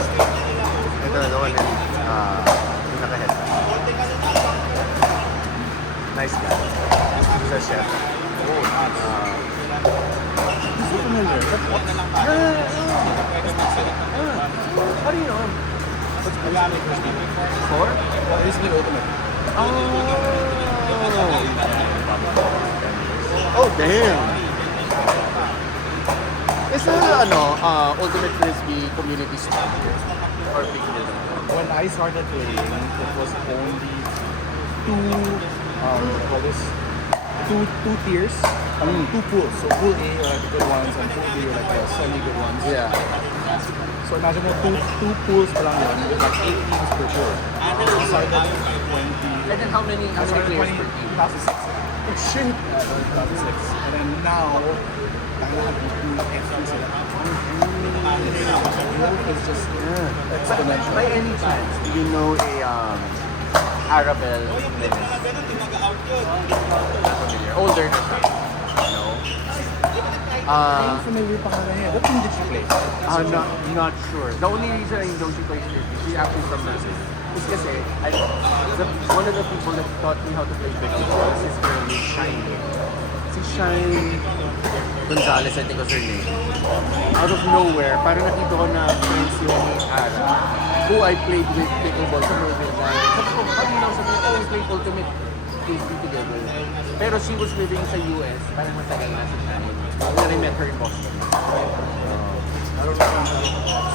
Ito, the one in, yung naka-head. Nice guy. He's a chef. Oh, so familiar. How do you know him? What's Agami Crispy? For? He's the ultimate. Oh, damn. Is there Ultimate Frisbee community store or big deal? When I started playing, it was only two tiers, two pools. So pool A are like the good ones, and pool B are like the semi-good ones. Yeah. So imagine mo two pools pa lang yun with like 8 teams per pool. I started 20. And then how many I started players per team? 2006. Oh, shit. 2006. And then now, extra sila. Growth is just exponential. By any chance, do you know a Arabelle Menes? Older? No. I'm familiar pa nga niya. What team did she play? Not sure. The only reason I know she plays Frisbee, she's actually from Brazil. Is kasi, one of the people that taught me how to play pickleball is this girl named Shine. Si Shine Gonzalez, I think was her name. Out of nowhere, parang nakita ko na friends yung Ara, who I played with pickleball sa Mobile Guy. Sabi ko, sabi niya, we played Ultimate Frisbee together. Pero she was living sa US, parang matagal na si Shine. When I met her in Boston. So,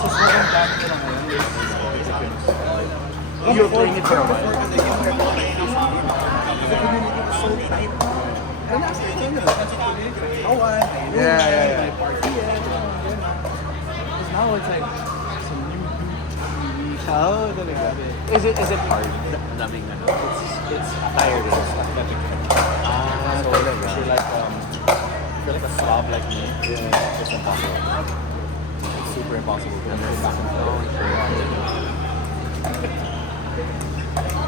second time ko lang ngayon is Philippines. You're playing it for a while. The community was so tight. And last year, yun yun. Yeah. Party because now it's like some new show. Is it hard? Dubbing na. It's tiring. It's athletic. So talaga. if you're like a slob like me, it's impossible. It's super impossible to go back and forth.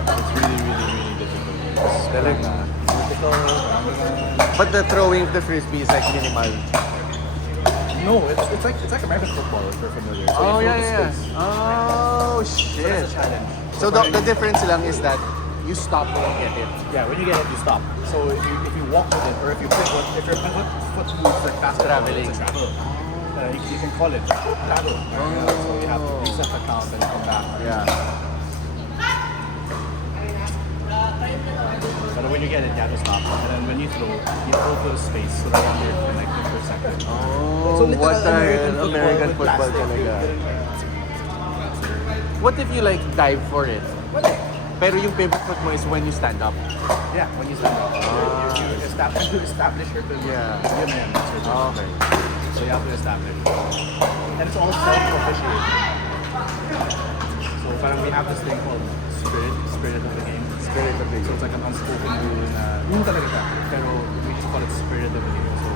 It's really difficult. Talaga. Difficult. But the throwing of the frisbee is like minimal. No, it's like American football if you're familiar. So Oh, you throw yeah. the space. Oh, So shit. that's a challenge. So the difference lang is that you stop when you get it. Yeah, when you get it, you stop. So if you walk with it, or if your pivot foot moves like basketball, Traveling. it's a travel. You can call it travel. So you have to reset the count and come back. Yeah. But when you get it, you have to stop. And then when you throw to the space so that you're connected per second. Oh, So literal what the hell? American with football plastic. talaga. What if you like dive for it? Pero yung pivot foot mo is when you stand up. Yeah, when you stand up. You establish your pivot. Yeah. Yun na yun, that's your pivot. Okay. So you have to establish. And it's all self-officiated. So parang we have this thing called spirit of the game. Spirit of the So it's like an unspoken rule na yun talaga siya. Pero we just call it spirit of the game. So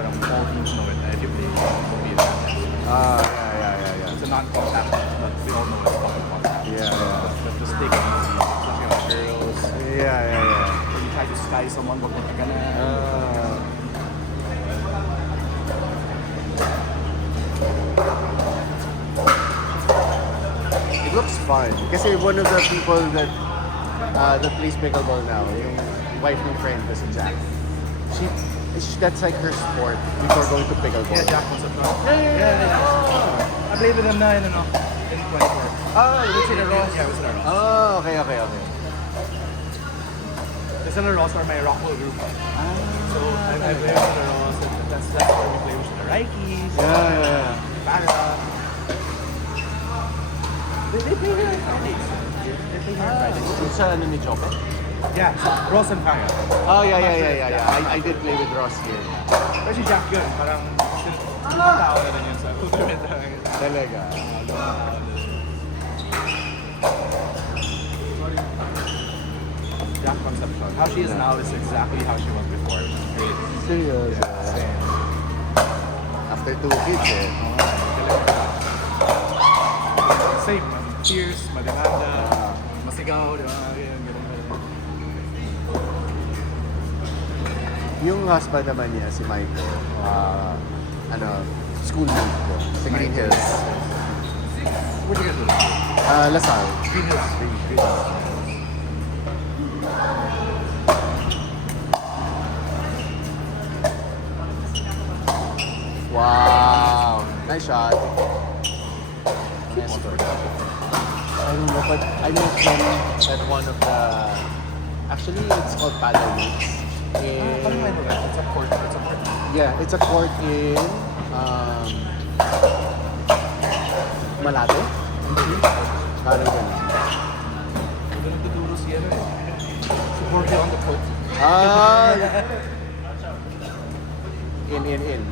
parang all teams know it. If you play, will be Yeah. It's a non-contact, but we all know it's contact. Yeah. But just take it easy. Especially on girls. Yeah. When you try to sky someone, wag mo tagana. It looks fun. Kasi one of the people that plays pickleball now, yung wife ng friend ko si Jack, that's like her sport before going to pickleball. Yeah, Jack Concepcion. Yeah. I played with him na in 24. It's in a Ross. Yeah, it was in a Ross. Oh, okay. It's in a Ross or my Rockwell group. So I play with the Ross, and that's where we play with the Rikes. Yeah. Para. They play here on Fridays. They play here on Fridays. Sa ano ni Jope? Yeah, so Ross and Para. Oh, yeah. I did play with Ross here. Pero si Jack yun, parang tao na rin yun sa tournament. Talaga. Jack Concepcion. How she is now is exactly how she was before. Great. Serious. Same. After 2 kids Same. Fierce, malimanda, masigaw, di ba? Ganun. Yung husband naman niya, si Michael, schoolmate ko sa Green Hills. Where'd you guys go? Lasal. Green Hills. Green Hills. Wow. Nice shot. Nice story. I don't know, but I met him at one of the... Actually, it's called Paddle Weeks. Paano may know that? It's a court. It's a court. Yeah, it's a court in Malate. Parang ganun. Ganun tuturo siya eh. Si Jorge on the court. Ah! In.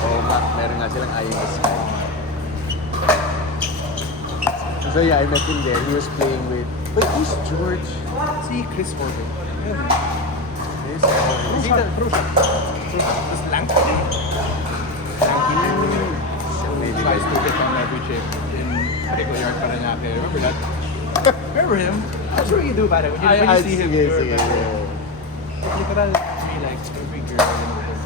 Oh, meron nga silang IMS. So yeah, I met him there. He was playing with... But who's George? Si Chris Jorge. Ayun. Yes. Is he the... Tapos lanky. Lanky. So maybe Tries to get on every chip in particular yard Paranaque. Remember that? Remember him? That's what you do about it. When you see him, you're sige. literal, me like every girl in the world.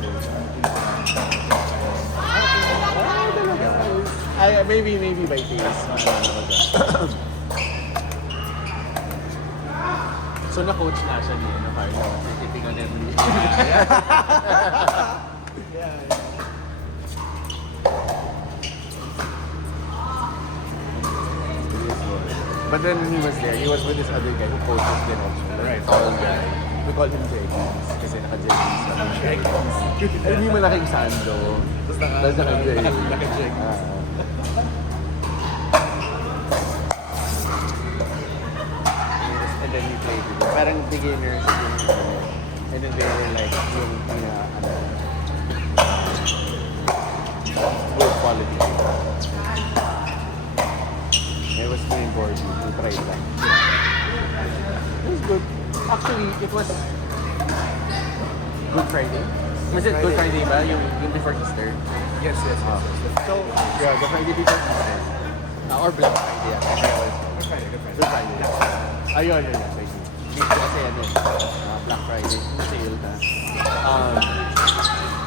Maybe by taste. So na-coach na siya ni Carlo. Titingan Emily. Yeah. But then when he was there, he was with this other guy who coaches din also. Right. Tall guy. We call him Jenkins kasi naka-Jenkins na. Jenkins. Hindi malaking sando. Tapos Naka-Jenkins. naka-Jenkins. And then we played with him. Parang beginner. And then they were like, good quality. It was playing board. We tried that. It was good. Actually, it was Good Friday. Was it Good Friday ba? Yung before Easter? Yes. So, yeah, the Friday before Easter. Or Black Friday. Yeah. Good Friday. Good Friday. Ayun. Dito kasi Black Friday. Sale na.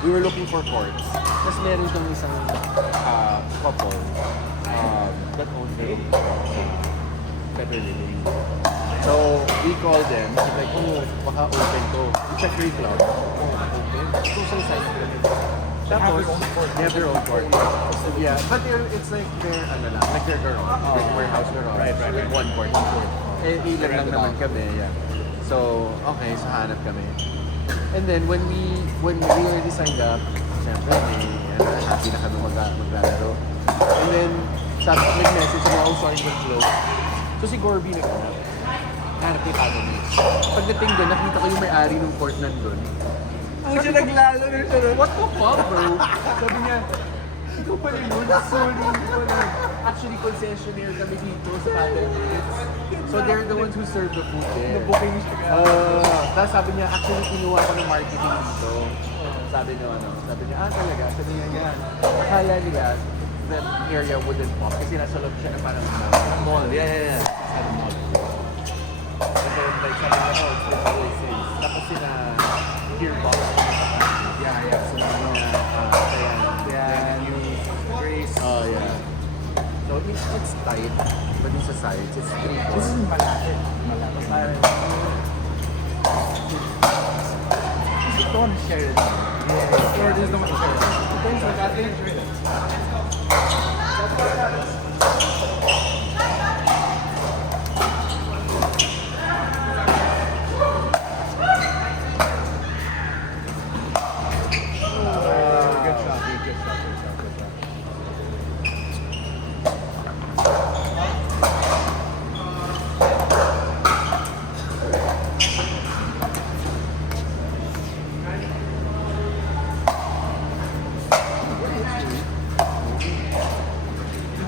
We were looking for courts. Tapos meron kang isang couple that owned their own court sa Better Living. So, we called them. We're like, baka open to. It's a free club. Open. So, sa side club. Tapos, they have their own court. So, yeah. But it's like their, like their garage. Like warehouse garage. Right. Like one court. Eh, ilan lang naman kami. Yeah. So, okay. So, hanap kami. And then, when we already signed up, siyempre, happy na kami maglalaro. And then, sabi ko, nag-message ako, oh, sorry, we're closed. So, si Gorby naghanap. Hanap yung academy. Pagdating doon, nakita ko yung may-ari ng court nandun. Ang siya naglalo na siya. What the fuck, bro? Sabi niya, ikaw pala yun. Sorry, hindi ko na. Actually, concessionaire kami dito sa academy. So, they're the ones who serve the food there. Booking siya. Tapos sabi niya, actually, kinuha ko ng marketing dito. Sabi niya, talaga. Sabi niya, akala nila, that area wouldn't pop kasi nasa loob siya na parang Mall. Yeah. Sa mall. And then, like, sabi niya, it's always safe. Tapos sina Gearbox. Yeah. So, Yeah. Grace. Oh, yeah. So, it's tight, but it's a size. It's 3 This courts. is Malate. Parang... Ito ang share it. Yeah. Or this is the one share it. Ito yung Malate.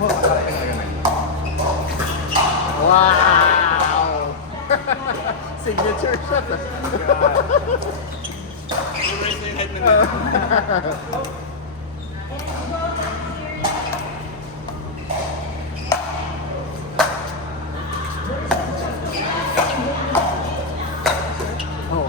Good shot. Wow! Signature shot. Oh,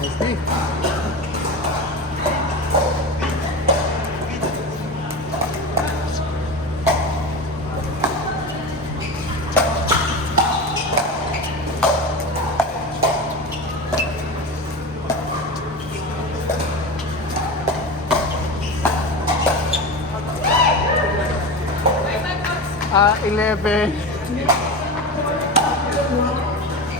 Nice beef. Ah, 11.